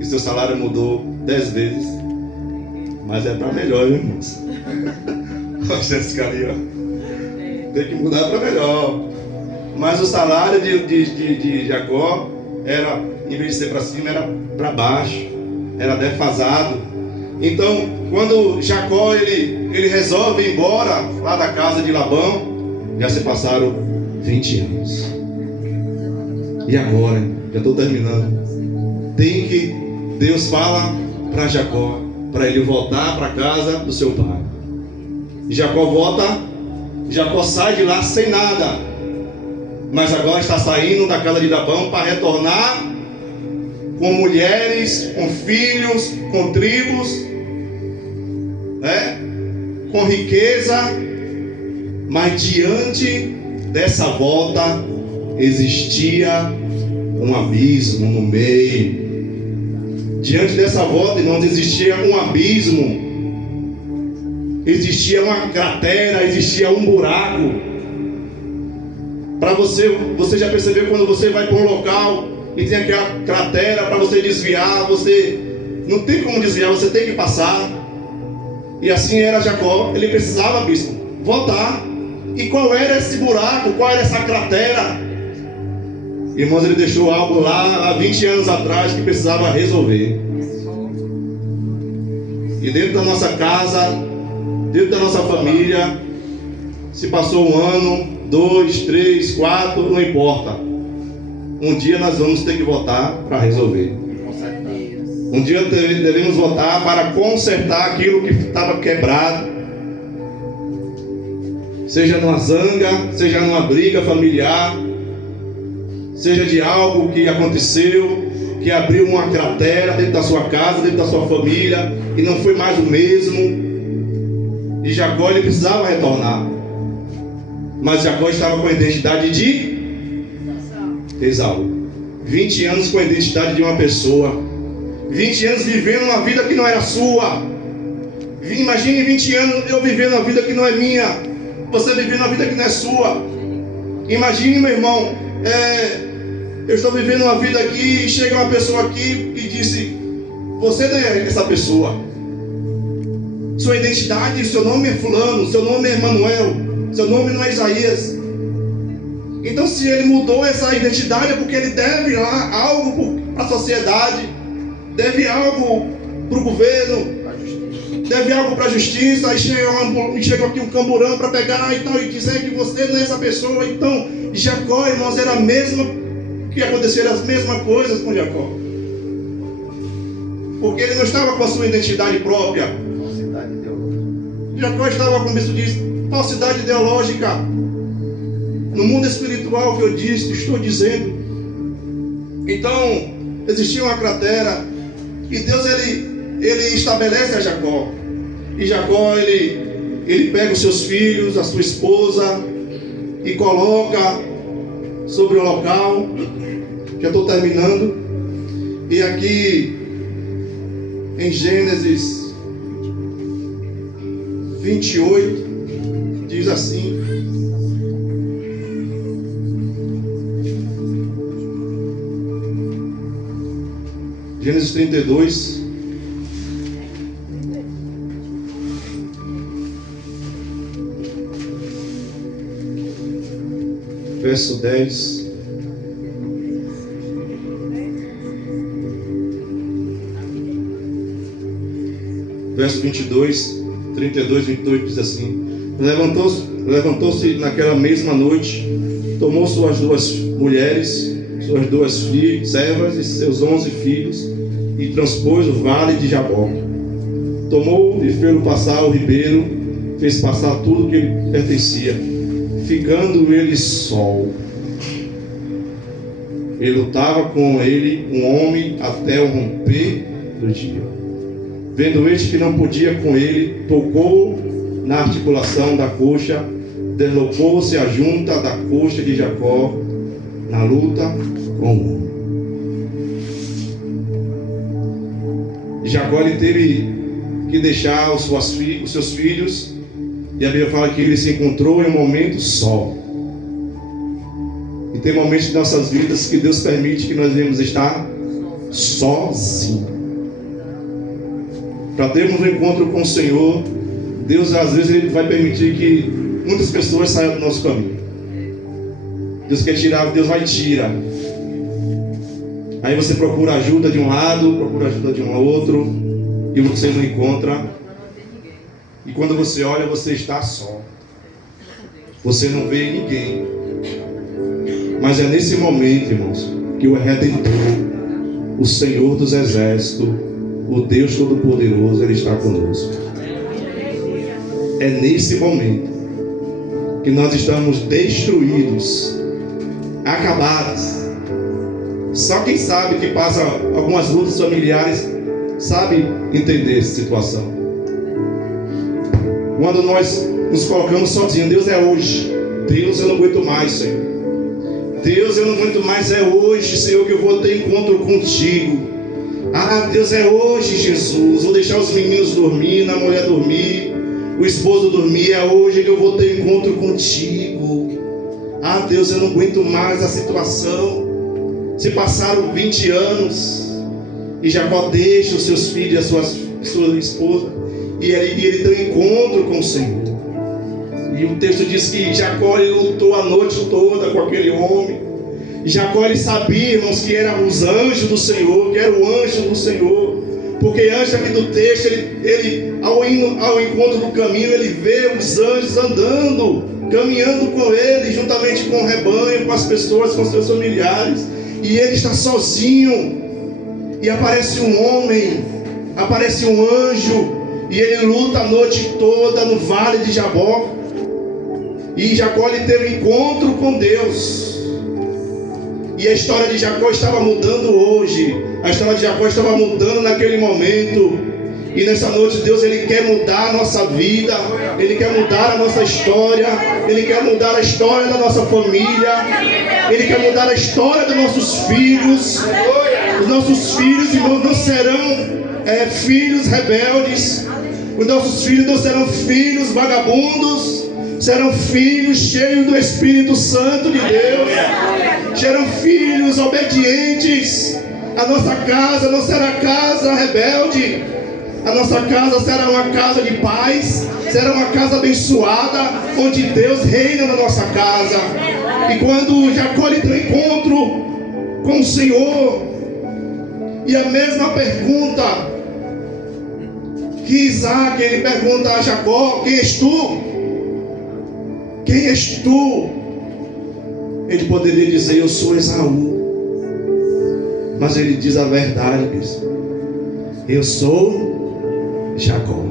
E seu salário mudou 10 vezes? Mas é para melhor, viu, irmãos? Olha esse cara aí, ó. Tem que mudar para melhor. Mas o salário de Jacó era, em vez de ser para cima, era para baixo, era defasado. Então, quando Jacó ele resolve ir embora lá da casa de Labão, já se passaram 20 anos. E agora, já estou terminando. Deus fala para Jacó, para ele voltar para a casa do seu pai. E Jacó volta, Jacó sai de lá sem nada. Mas agora está saindo da casa de Labão para retornar com mulheres, com filhos, com tribos, né? Com riqueza. Mas diante dessa volta existia um abismo no meio. Diante dessa volta, irmãos, existia um abismo, existia uma cratera, existia um buraco. Para você já percebeu quando você vai para um local e tem aquela cratera para você desviar, você não tem como desviar, você tem que passar. E assim era Jacó, ele precisava, bispo, voltar. E qual era esse buraco? Qual era essa cratera? Irmãos, ele deixou algo lá há 20 anos atrás que precisava resolver. E dentro da nossa casa, dentro da nossa família, se passou 1 ano, 2, 3, 4, não importa. Um dia nós vamos ter que voltar para resolver. Um dia devemos voltar para consertar aquilo que estava quebrado. Seja numa zanga, seja numa briga familiar, seja de algo que aconteceu, que abriu uma cratera dentro da sua casa, dentro da sua família, e não foi mais o mesmo. E Jacó, ele precisava retornar. Mas Jacó estava com a identidade de Esaú. 20 anos com a identidade de uma pessoa. 20 anos vivendo uma vida que não era sua. Imagine 20 anos eu vivendo uma vida que não é minha. Você vivendo uma vida que não é sua. Imagine, meu irmão, eu estou vivendo uma vida aqui e chega uma pessoa aqui e disse: você não é essa pessoa. Sua identidade, seu nome é fulano, seu nome é Emanuel, seu nome não é Isaías. Então, se ele mudou essa identidade é porque ele deve lá algo para a sociedade, deve algo para o governo, deve algo para a justiça. Aí chega aqui um camburão para pegar e tal e dizer que você não é essa pessoa. Então Jacó, irmãos, era a mesma, que aconteceram as mesmas coisas com Jacó, porque ele não estava com a sua identidade própria. Jacó estava, como isso diz, falsidade ideológica. No mundo espiritual que eu estou dizendo. Então existia uma cratera e Deus ele estabelece a Jacó. E Jacó ele pega os seus filhos, a sua esposa e coloca sobre o local. Já estou terminando. E aqui em Gênesis 28 diz assim: Gênesis 32. verso 10. Verso 22, 32, 28 diz assim: Levantou-se naquela mesma noite, tomou suas 2 mulheres, suas 2 servas e seus 11 filhos, e transpôs o vale de Jaboque. Tomou e fez passar o ribeiro, fez passar tudo que lhe pertencia, ficando ele só. E lutava com ele um homem até o romper do dia. Vendo este que não podia com ele, tocou na articulação da coxa, deslocou-se a junta da coxa de Jacó na luta com o homem. Jacó ele teve que deixar os seus filhos, e a Bíblia fala que ele se encontrou em um momento só. E tem momentos de nossas vidas que Deus permite que nós venhamos estar sozinhos. Para termos um encontro com o Senhor, Deus às vezes ele vai permitir que muitas pessoas saiam do nosso caminho. Deus quer tirar, Deus vai tirar. Aí você procura ajuda de um lado, procura ajuda de um outro, e você não encontra. E quando você olha, você está só. Você não vê ninguém. Mas é nesse momento, irmãos, que o Redentor, o Senhor dos Exércitos, o Deus Todo-Poderoso, Ele está conosco. É nesse momento que nós estamos destruídos, acabados. Só quem sabe que passa algumas lutas familiares sabe entender essa situação. Quando nós nos colocamos sozinhos, Deus é hoje. Deus, eu não aguento mais, Senhor. Deus, eu não aguento mais, é hoje, Senhor, que eu vou ter encontro contigo. Ah, Deus, é hoje, Jesus. Vou deixar os meninos dormir, a mulher dormir, o esposo dormir. É hoje que eu vou ter encontro contigo. Ah, Deus, eu não aguento mais a situação. Se passaram 20 anos e Jacó deixa os seus filhos e a sua esposa, e ele tem um encontro com o Senhor. E o texto diz que Jacó ele lutou a noite toda com aquele homem. E Jacó ele sabia, irmãos, que eram os anjos do Senhor, que era o anjo do Senhor. Porque antes aqui do texto, ele ao encontro do caminho, ele vê os anjos andando, caminhando com ele, juntamente com o rebanho, com as pessoas, com os seus familiares. E ele está sozinho. E aparece um homem, aparece um anjo, e ele luta a noite toda no vale de Jaboque. E Jacó ele teve um encontro com Deus. E a história de Jacó estava mudando hoje. A história de Jacó estava mudando naquele momento. E nessa noite Deus ele quer mudar a nossa vida. Ele quer mudar a nossa história. Ele quer mudar a história da nossa família. Ele quer mudar a história dos nossos filhos. Os nossos filhos, irmãos, não serão filhos rebeldes. Os nossos filhos não serão filhos vagabundos. Serão filhos cheios do Espírito Santo de Deus. Serão filhos obedientes. A nossa casa não será casa rebelde. A nossa casa será uma casa de paz. Será uma casa abençoada, onde Deus reina na nossa casa. E quando Jacó ele tem um encontro com o Senhor, e a mesma pergunta que Isaac ele pergunta a Jacó: quem és tu? Quem és tu? Ele poderia dizer: eu sou Esaú. Mas ele diz a verdade, bispo: eu sou Jacó.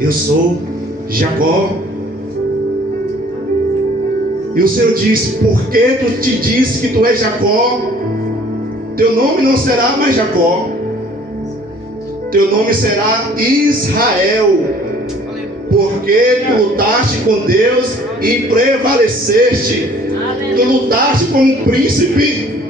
Eu sou Jacó. E o Senhor disse: por que tu te disse que tu és Jacó? Teu nome não será mais Jacó. Teu nome será Israel. Porque tu lutaste com Deus e prevaleceste. Tu lutaste como um príncipe.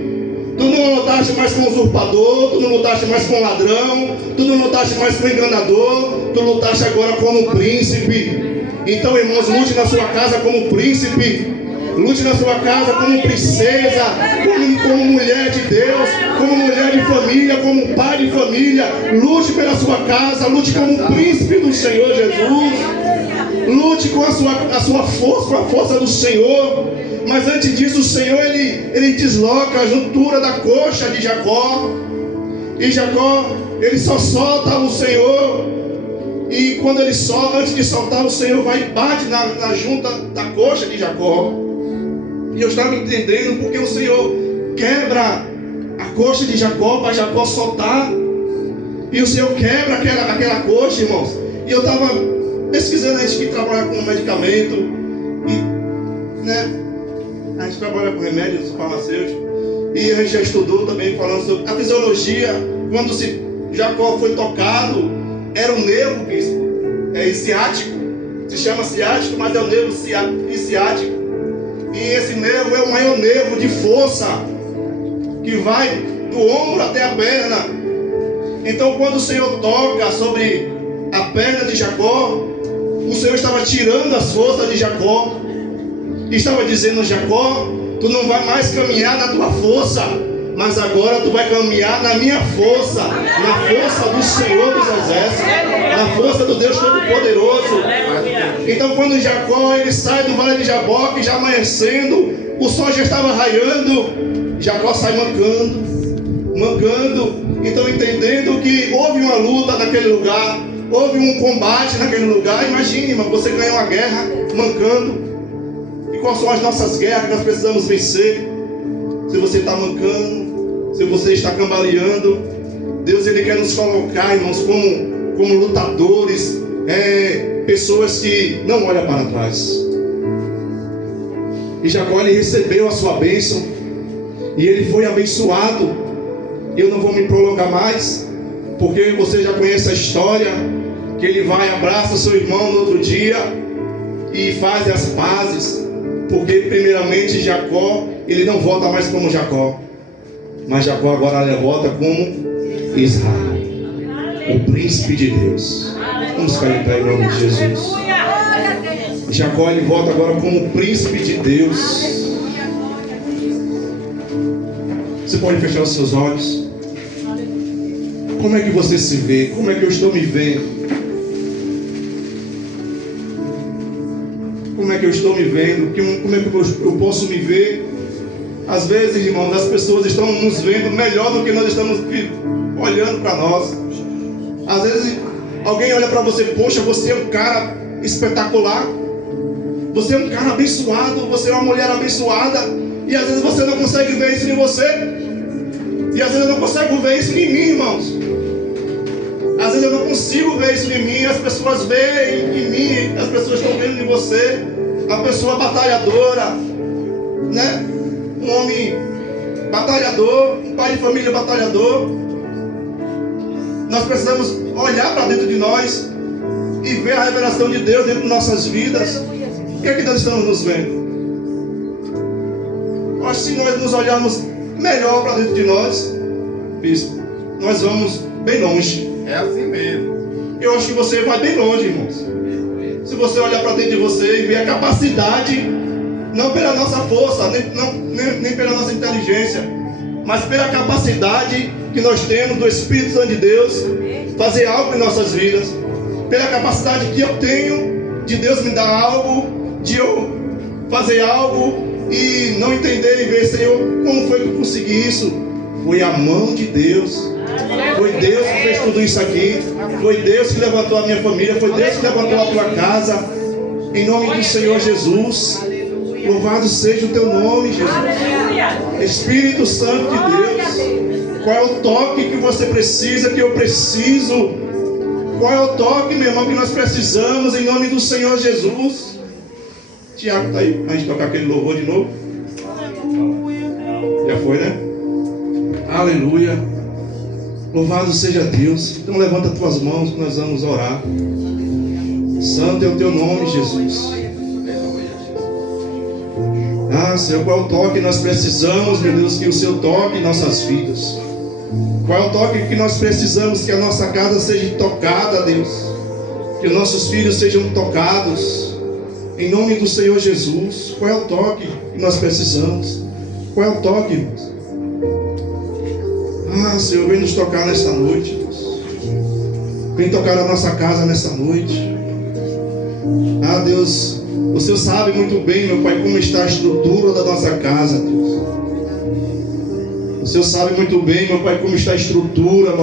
Tu não lutaste mais com usurpador. Tu não lutaste mais com ladrão. Tu não lutaste mais com enganador. Tu lutaste agora como príncipe. Então, irmãos, lute na sua casa como príncipe. Lute na sua casa como princesa, como mulher de Deus, como mulher de família, como pai de família. Lute pela sua casa, lute como príncipe do Senhor Jesus. Lute com a sua força, com a força do Senhor. Mas antes disso, o Senhor ele desloca a juntura da coxa de Jacó. E Jacó, ele só solta o Senhor. E quando ele solta, antes de soltar, o Senhor vai e bate na junta da coxa de Jacó. E eu estava entendendo porque o Senhor quebra a coxa de Jacó para Jacó soltar. E o Senhor quebra aquela coxa, irmãos. E eu estava pesquisando, a gente que trabalha com medicamento. E, né, a gente trabalha com remédios farmacêuticos. E a gente já estudou também falando sobre a fisiologia. Quando Jacó foi tocado, era um nervo, bispo, ciático. Se chama ciático, mas é o nervo ciático. E esse nervo é o maior nervo de força que vai do ombro até a perna. Então quando o Senhor toca sobre a perna de Jacó, o Senhor estava tirando as forças de Jacó. E estava dizendo: Jacó, tu não vai mais caminhar na tua força, mas agora tu vai caminhar na minha força, na força do Senhor dos Exércitos, na força do Deus Todo-Poderoso. Então quando Jacó ele sai do vale de Jaboque, já amanhecendo, o sol já estava raiando, Jacó sai mancando. Então entendendo que houve uma luta naquele lugar, houve um combate naquele lugar. Imagine, irmão, você ganhar uma guerra mancando. E quais são as nossas guerras que nós precisamos vencer? Se você está mancando, se você está cambaleando, Deus ele quer nos colocar, irmãos, como lutadores, pessoas que não olham para trás. E Jacó ele recebeu a sua bênção e ele foi abençoado. Eu não vou me prolongar mais, porque você já conhece a história, que ele vai, abraça seu irmão no outro dia e faz as pazes. Porque primeiramente Jacó, ele não volta mais como Jacó, mas Jacó agora ele volta como Israel, o príncipe de Deus. Vamos ficar em pé em nome de Jesus. Jacó ele volta agora como príncipe de Deus. Você pode fechar os seus olhos. Como é que você se vê? Como é que eu estou me vendo? Como é que eu estou me vendo? Como é que eu posso me ver? Às vezes, irmãos, as pessoas estão nos vendo melhor do que nós estamos olhando para nós. Às vezes, alguém olha para você: poxa, você é um cara espetacular. Você é um cara abençoado. Você é uma mulher abençoada. E às vezes você não consegue ver isso em você. E às vezes eu não consigo ver isso em mim, irmãos. Às vezes eu não consigo ver isso em mim. As pessoas veem em mim. As pessoas estão vendo em você uma pessoa batalhadora, né? Um homem batalhador, um pai de família batalhador. Nós precisamos olhar para dentro de nós e ver a revelação de Deus dentro de nossas vidas. O que é que nós estamos nos vendo? Acho que se nós nos olharmos melhor para dentro de nós, bispo, nós vamos bem longe. É assim mesmo. Eu acho que você vai bem longe, irmãos. Se você olhar para dentro de você e ver a capacidade, não pela nossa força, nem pela nossa inteligência, mas pela capacidade que nós temos do Espírito Santo de Deus fazer algo em nossas vidas, pela capacidade que eu tenho de Deus me dar algo, de eu fazer algo e não entender e ver, Senhor, como foi que eu consegui isso? Foi a mão de Deus. Foi Deus que fez tudo isso aqui. Foi Deus que levantou a minha família. Foi Deus que levantou a tua casa. Em nome do Senhor Jesus. Louvado seja o teu nome, Jesus. Espírito Santo de Deus, qual é o toque que você precisa, que eu preciso? Qual é o toque, meu irmão, que nós precisamos em nome do Senhor Jesus? Tiago está aí para a gente tocar aquele louvor de novo. Já foi, né? Aleluia. Louvado seja Deus. Então levanta as tuas mãos que nós vamos orar. Santo é o teu nome, Jesus. Ah, Senhor, qual é o toque que nós precisamos, meu Deus, que o Senhor toque em nossas vidas. Qual é o toque que nós precisamos, que a nossa casa seja tocada, Deus. Que os nossos filhos sejam tocados. Em nome do Senhor Jesus. Qual é o toque que nós precisamos? Qual é o toque, irmãos? Ah, Senhor, vem nos tocar nesta noite, Deus. Vem tocar a nossa casa nesta noite. Ah, Deus, o Senhor sabe muito bem, meu Pai, como está a estrutura da nossa casa, Deus. O Senhor sabe muito bem, meu Pai, como está a estrutura,